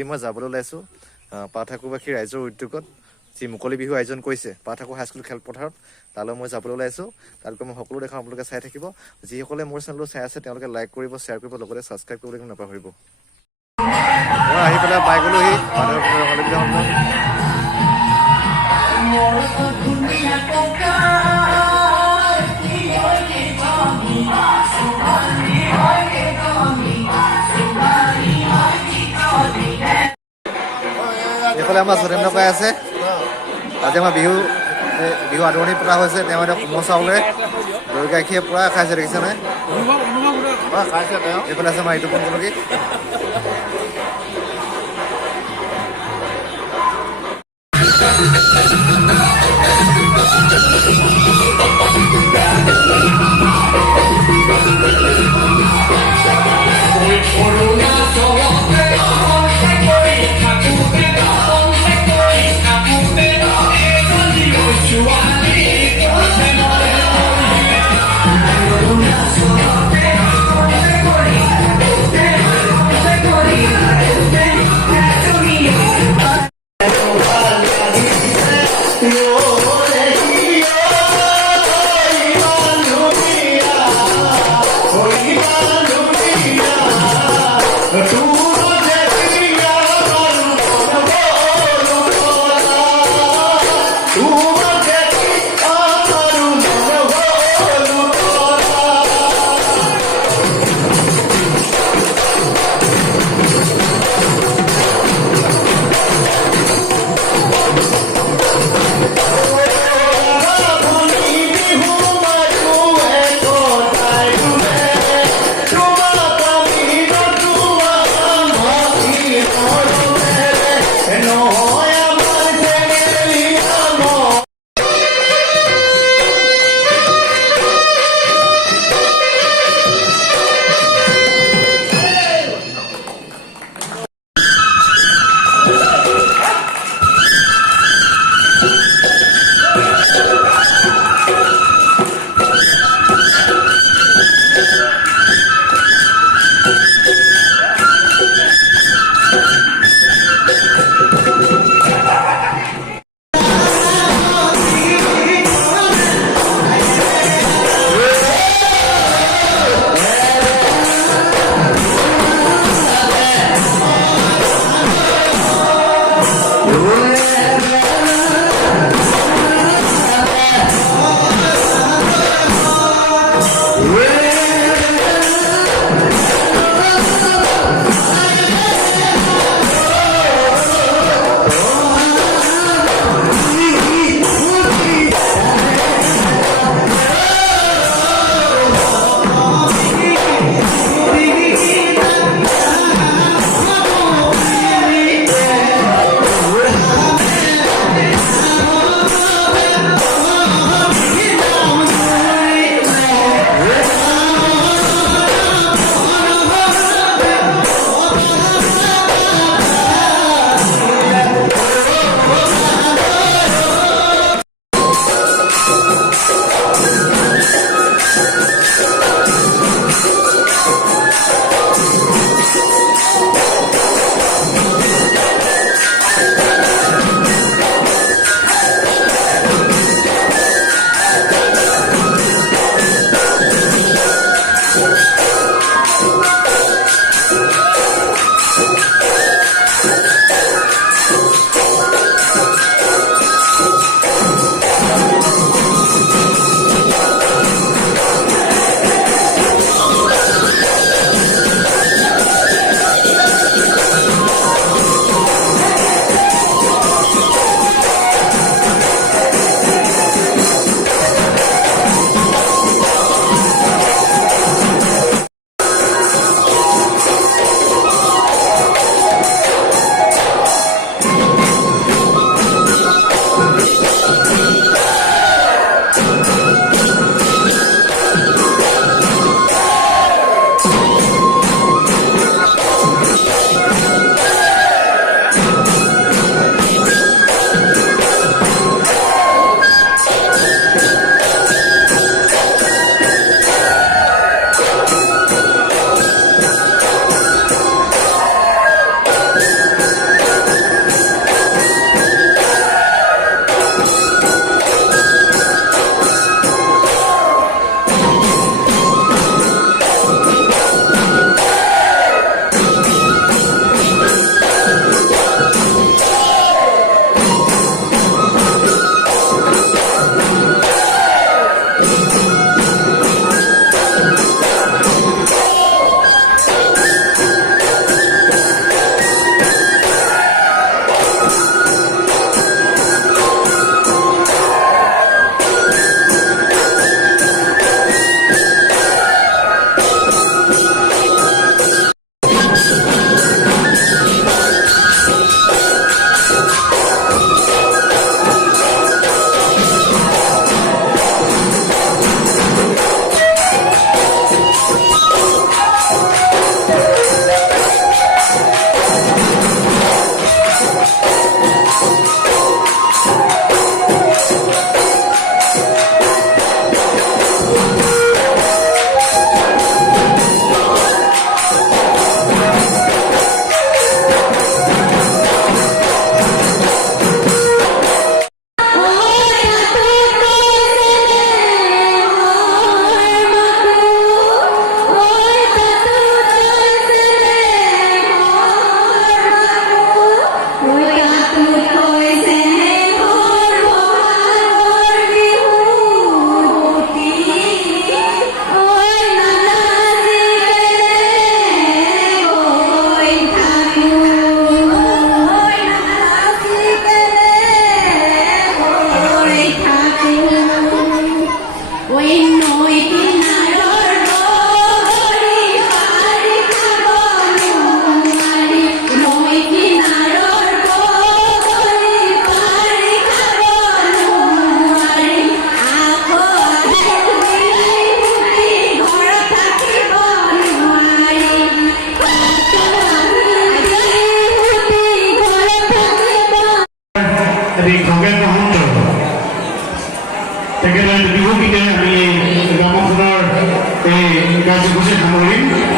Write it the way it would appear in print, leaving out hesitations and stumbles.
আজি মই যাবলৈ ওলাইছোঁ পাঠাকুবাসী ৰাইজৰ উদ্যোগত যি মুকলি বিহু আয়োজন কৰিছে পাঠাকু হাইস্কুল খেলপথাৰত তালৈ মই যাবলৈ ওলাইছোঁ। তাতকৈ মই সকলো দেখাম, আপোনালোকে চাই থাকিব। যিসকলে মোৰ চেনেলটো চাই আছে তেওঁলোকে লাইক কৰিব, শ্বেয়াৰ কৰিব, লগতে ছাবস্ক্ৰাইব কৰিবলৈ নাপাহৰিব। মই আহি পেলাই পাই গ'লোহি ৰঙালী বিহুখন। এইফালে আমাৰ সত্যেন্দ্ৰ পাই আছে। আজি আমাৰ বিহু আদৰণি পতা হৈছে। তেওঁ এতিয়া কোমল চাউলে দৈ গাখীৰে পূৰা খাইছে, দেখিছেনে? এইফালে আছে আমাৰ ইটো পঞ্চমুখী। তেখেতৰ বিহু গীতে আমি গ্ৰামখনৰ এই কাৰ্যসূচী সামৰিম।